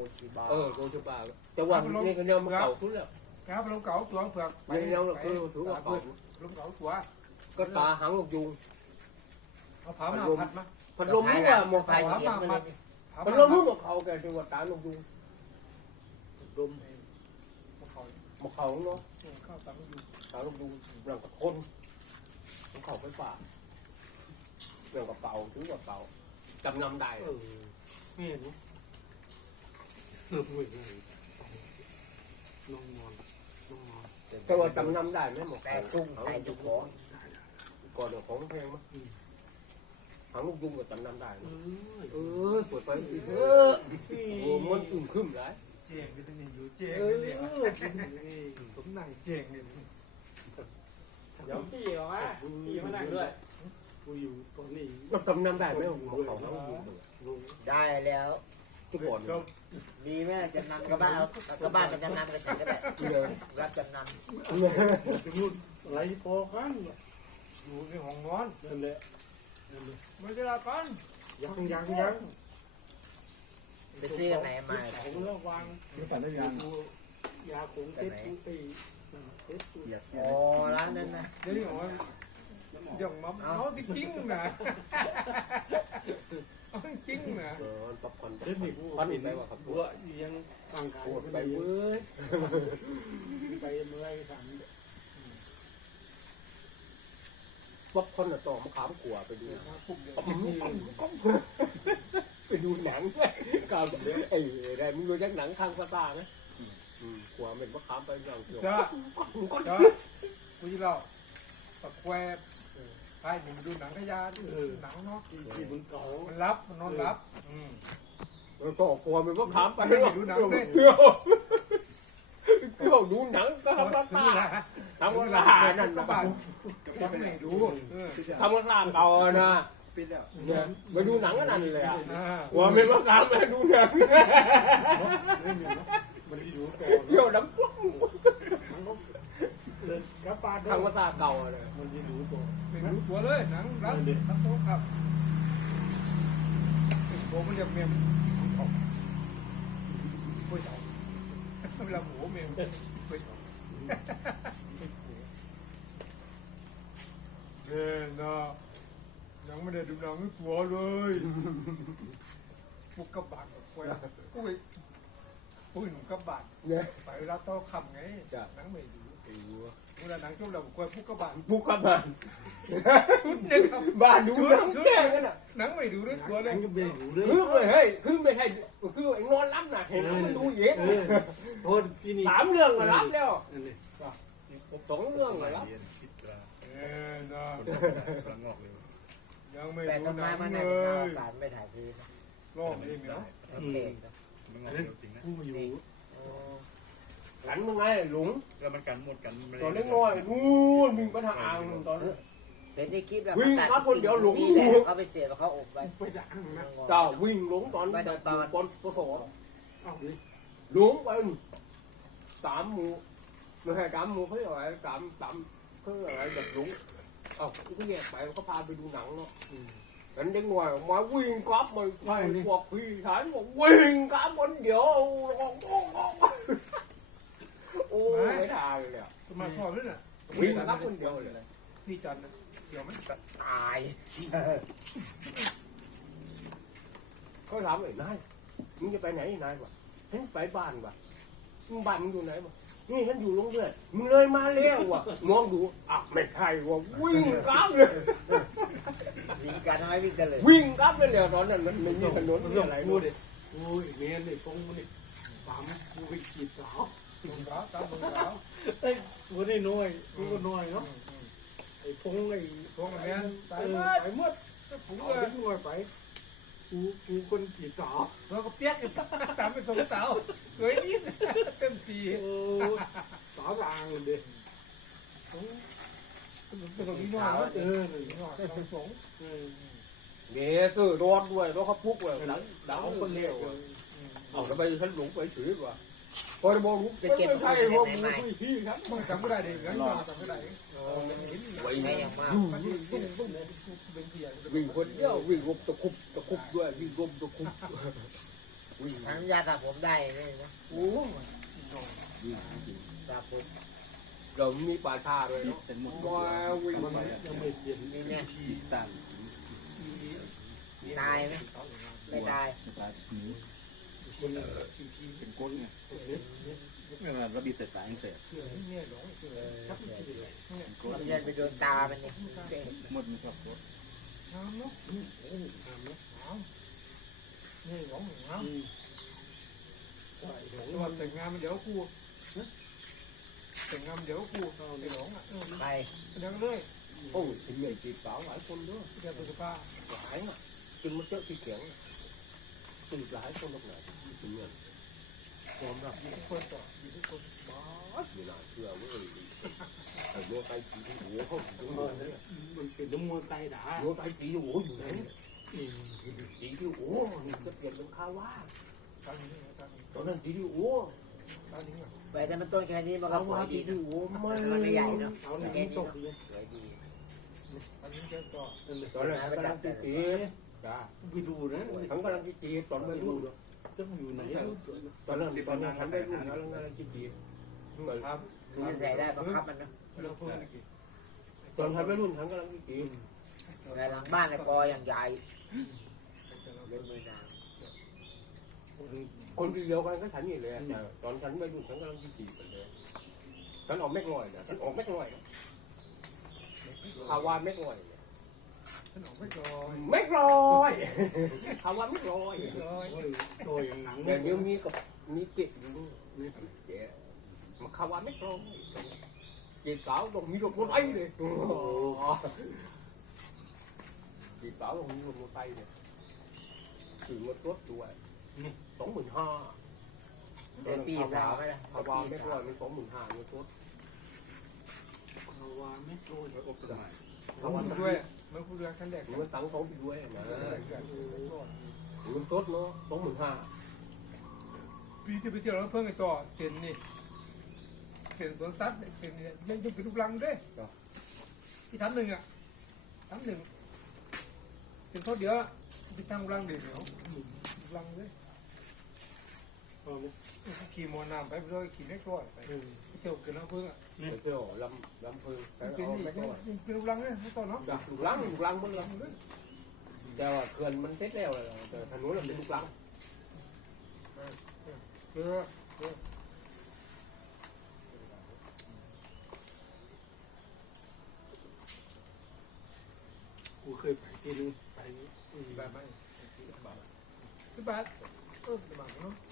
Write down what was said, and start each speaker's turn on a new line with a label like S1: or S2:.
S1: ชิบา
S2: โกชิบาแต่ว่านี่ก็เนี่ยมันเก่าขึ้นแล้ว
S3: ครับลงเก๋าตัวเผือกไป
S2: เนี่ยเราคือถือว่าเก่า
S3: ลงเก๋าตัว
S2: ก็ตาหางลูกยุง
S3: เอาผามาผัดมา
S2: พัดลมรู้ว่าหมก
S1: ไฟ
S2: เขา
S1: เสียบเลย
S2: พัดลมรู้หมกเขาแกถือว่าตาลูกยุงลมหมกเขาเนาะ
S3: ข้าวตาลูกยุง
S2: ตาลูกยุงเรื่องกับคนหมกเขาไปป่าเรื่องกับเป่าถือว่าเป่าจำนำได้
S3: ไม่เห็น
S4: ห่วยเลยน้องนอน
S2: แต่ว่าจำนำได้ไหมหมก
S1: แต่
S2: เขา
S1: จุ่มแต่จุ่มขอ
S2: ก่อนเดี๋ยวของแพงมั้ยหางลูกยุงก็จำนำได้เปิดไปโอ้มันอึ้งขึ้นเลย
S3: เจียงก็ต้องอยู่เจียงเลยผมนั่งเจียงเนี่ย
S4: เดี๋ยวพี่เหรอวะพี่มานั่งด้วยกูอยู่ตรงนี้
S2: ก็จำนำได้ไหมหมกเขาหางลูกยุง
S1: ได้แล้ว
S2: ทุกคน
S1: มีไหมจำนำกับบ้านเอากับบ้านเป็นจำนำกันฉันก็ได้รับจำนำ
S4: จะพูดอะไรพอกัน
S3: อยู่ในห้องนอน
S4: นั่นแหละ
S3: ไม่ได้ละกัน
S4: ยัง
S1: ไปซื้อไหนมา
S4: ผมระวัง
S5: ไม่ฝันได้ยัง
S4: ยาคงเต็ดกูตีเต็ดกู
S1: อ๋อร้านนั้นนะ
S3: เดี๋ยวนี้ว่าอย่างมัมเอาจริงๆนะเอาจริงนะ
S2: ปับคอน
S4: เต็ดนี่กู
S2: คอนอีกไปว่าครับ
S4: บัวยังร่างกาย
S2: ปวดไปเว้ย
S4: ไปเมื่อยทำ
S2: ปับคอนน่ะต่อมะขามขัวไปดูไปดูหนังกาวไอ้ได้มึงดูจากหนังทางภาษาไหมขัวเป็นมะขามไปอย่างเดียว
S3: จ้ากูจะเล่าตะแควบใช่มึงดูหนังขยะหนังเนาะ
S4: ที่มึงเก่า
S3: มันรับมันนอนรับ
S2: แล้วก็ขัวเป็นมะขามไป
S3: ดูหนังด้วย
S2: เกี่ยวดูหนังก็ทำภาษาทำภาษานั่น
S3: กระบาดกับไม่ดู
S2: ทำภาษาเก่านะ
S3: ปิดแล้ว
S2: เนี่ยไปดูหนังก็นั่นเลยอ่ะว่าเป็นมะขามไปดูหนัง
S4: มันที่อยู่ก่อ
S2: เกี่ยวน้ำปุ๊บ
S4: กระปา
S2: ทางภาษาเก่าเลย
S4: มันที่อยู่ก่อ
S3: ไม่รู้ตัวเลยหนังรับรับโต๊ะครับโบมันจะเมียมของคุยเอาเวลาหมูเมียมคุยเอาเนาะยังไม่ได้ดูหนังไม่กลัวเลยปุกกระบาดคุยปุ้ยหนุ่มกระบาด
S2: เนี่ย
S3: ไปรับโต๊ะคำไงหนังไม่ดูเวลาหนังจบแล้วคุยปุกกระบาด
S2: บุกเข้ามา
S3: ชุดเนี่ยครับ
S2: บ้านดูหนังแก่กันอ่ะ
S3: หนังไม่ดูด้วยตัวเลย
S4: ก็เบ่งเลย
S2: คือเลยเฮ้ยคือไม่ใช่คือไอ้นอนรับน่ะเห็นมันดูเย็น
S4: โทษที่นี่
S2: 3 เรื่องก็รับแล้ว
S4: นั่นเลย
S2: 2 เรื่องก็รับ
S3: เนาะยังไม่
S1: แต่
S3: ดู
S1: ต้น
S3: ห
S1: ไม้
S3: นัง
S1: มัน
S3: เล
S1: น่าจะเอา
S3: ย
S1: การไม่ถ่ายคืน
S3: โลกเองเนาะ
S1: โอเค
S4: อันนั้นกูมาอยู่
S2: หลังมึงไงหลง
S5: แล้วมันกันหมดกัน
S2: ตอนเล็กน้อยนู่นมึงไปทางอ่างตอน
S1: เห็นในคลิปแล้ว
S2: วิ่งมาคนเดียวหลง
S1: นี่แหละเขาไปเสียบเขาอบไว้
S4: ไปด่างนะ
S2: เจ้าวิ่งหลงตอนปอนปศ
S4: เอาดิ
S2: หลงไป3 หมู่ไม่ใช่3 หมู่เขาเรียกอะไร3เขาเรียกอะไรแบบหลงเขาเนี่ยไปเขาพาไปดูหนังเนาะเห็นเด็กน้อยมาวิ่งกลับมาพวกพี่ชายบอกวิ่งกลับคนเดียวโอ้ไม่ทางเลยอ่ะ
S3: มาพอเลยน่ะ
S2: วิ่งรับคนเดียวเลย
S3: พี่จันนะเดี๋ยวมัน
S2: ตายเขาถามไอ้นายมึงจะไปไหนนายบ่เห็นไปบ้านบ่มึงบ้านมึงอยู่ไหนบ่นี่ฉันอยู่โรงเรียนมึงเลยมาแล้วว่ะมองดูอ่ะไม่ใช่ว่ะวิ่งกลับเลย
S1: วิ่งกันน้อยวิ่งกันเลย
S2: วิ่งกลับเลยตอนนั้นมันไม่มีถนน
S4: มัน
S2: มี
S4: เรื่อง
S2: อะไร
S4: กูดิโอ้ยเมียนี่ฟงมันนี่ตามกูไปจีบสาว
S3: ลงเท้าตามลงเท้า
S4: ไอ้กูได้น้อยกูก็น้อยเนาะไอ้ฟงไอ้
S3: พวกนี้ตาย
S4: ไปหมด
S3: ผม
S4: เอา
S3: เลย
S4: ทิ้งน้อยไปกูคนจีบสาว
S3: เราก็เปียกตามไปส่งสาวสวยนิดเต็มที
S4: โอ้สาวกลางเลย
S3: เป็นคนนี้น้อย
S4: เออ
S3: น้อยต้องสง
S2: เดี๋ยวซื้อรถด้วยรถเขาพุกเลยหลัง
S4: สาวคนเลี้ยว
S2: เอาแล้วไปฉันหลงไปถือว่าพอจะบอกรู้ไม่ใช่ว่ามึงคุยพี่ครับ
S3: มึงจำไม่ได้เลยงั้นจำไม่ได้
S2: ไว้
S1: แม่ยังมาก
S3: มันยิ่งเป็นเทียน
S2: วิ่งคนเดียววิ่งรบตะคุบด้วยวิ่งรบตะคุบ
S1: ทางยาสระผมได้เลยนะ
S2: โอ้
S1: สระผม
S2: เดี๋ยวมีป่าชาเลยเนาะว้าววิ่งไป
S4: ยังไม่เปลี่ยน
S1: นี่เนี่ย
S5: ต่าง
S1: ตายไหมไม่ตาย
S5: ภาษาหนูเป็นก้นไงเมื่อเราบีเสร็จสายเสร็จ
S3: เนี่ยหลงชักไม่คิดเลยเนี่ย
S1: ไม่ใช่ไปโดนตามันนี่
S5: หมดมันชอบรถ
S3: น้ำเนาะน้ำนี่หลงน้ำตัวแต่งงานมันเดี๋ยวกูแต่งงานเดี๋ยวกูไอ้หลงอ่ะ
S1: ใคร
S3: เดี๋ยวเลย
S2: โอ้ถึงใหญ่จีบสาวหลายคนด้วย
S3: เดี๋ยวตัวป้า
S2: หลายอ่ะจึงมาเจอที่เขียงจีบหลายคนหลากหลายถึงเงินความรัก
S3: อยู่ทุกคนต่ออยู่ทุกคน
S2: บ้าอยู่นานเชื่อเว้ยไอ้โยไตจีหัวเขาถึงเงินเนี่ย
S4: มันเป็นน้ำมันไตด่า
S2: โยไตจีหัวอยู่ไหนจีที่โอ้นี่จะเปลี่ยนเป็นข้าวว่า
S3: ตอนนี้ตอนนี้
S2: ตอนนั้นจีที่โอ้
S3: ตอนนี้
S1: ไปแต่มันต้นแค่นี้มันก็
S2: ข้าว
S1: สว
S2: ว่าย
S1: ดี
S2: จีที่โอ้ไม่
S1: มันไม่ใหญ่เนาะ
S4: เอาหนัง
S1: แค่นี้
S4: ตก
S1: เนาะ
S4: เลย
S1: สวยดี
S3: ตอนนี้จะต่อ
S2: ตอนนั้นกำลังจีจีจ้า
S4: ไปดูนะ
S2: ฉันกำลังจีจีตอนไม่รู้
S4: จะอยู่ไหน
S2: ตอนนั้นฉันไม่รู้นะกำลังจีจี
S3: ครับ
S1: มันจะใส่ได้บังคับมันเนาะ
S3: เราพูดอะไรกี่
S2: ตอนฉันไม่รู้ฉันกำลังจีจี
S1: แต่หลังบ้านในกออย่างใหญ่เล่นมือนาง
S2: คนเดียวกันก็ฉันนี่เลยตอนฉันไม่รู้ฉันกำลังจีจีกันเลยฉันออกแม็กลอยนะฉันออกแม็กลอยคาวาแม็กลอย
S3: ขนมไม่ลอย
S2: แม็กลอยคาวาแม็กลอย
S3: ลอย
S4: ตัวอย่างหนัง
S2: แต่เดี๋ยวมีกับมีติดอยู่นี่เจ๊มาคาวาแม็กลอยจีบสาวต้องมีรถมอเตอร์ไซค์เลยจีบสาวต้องมีรถมอเตอร์ไซค์เลยถึงรถรถด้วย25,000
S1: เป็นปีสาวไหมล่ะ
S2: คาวาแม็กลอยมัน25,000รถรถ
S4: เขาว่าไม่โดน
S5: อบได้
S3: เขาพูดด้วยเมื่อพูดด้วยขั้นแรก
S2: มันตั้งเขาไปด้วยนะมันรถเนาะ25,000
S3: ปีที่ไปเที่ยวแล้วเพิ่งไอ้ต่อเซ็นนี่เซ็นสวนสัตว์เซ็นนี่ยังยังเป็นรูปรังด้วยที่ทำหนึ่งอ่ะทำหนึ่งเซ็นเขาเดียวไปทำรังเดียวรังด้วยขี่มอน้ำไปด้วยขี่เล็กน้อยไปเที่ยวกันแล้วเพิ่งอ่ะ
S2: ไปเที่ยวลำพึงไป
S3: เป็น
S2: เอา
S3: นี่
S2: ไม่ก็
S3: เป็นรูปรังเนี่ยไม่ต่อเนาะ
S2: ลูกลังมันลังแต่ว่าเขื่อนมันเสร็จแล้วเลยแต่ถนนมันเป็นลูกลัง
S3: เออ
S4: กูเคยไปที่นึงไป
S3: แบบไม่ที่บ้านเออแบบเนาะ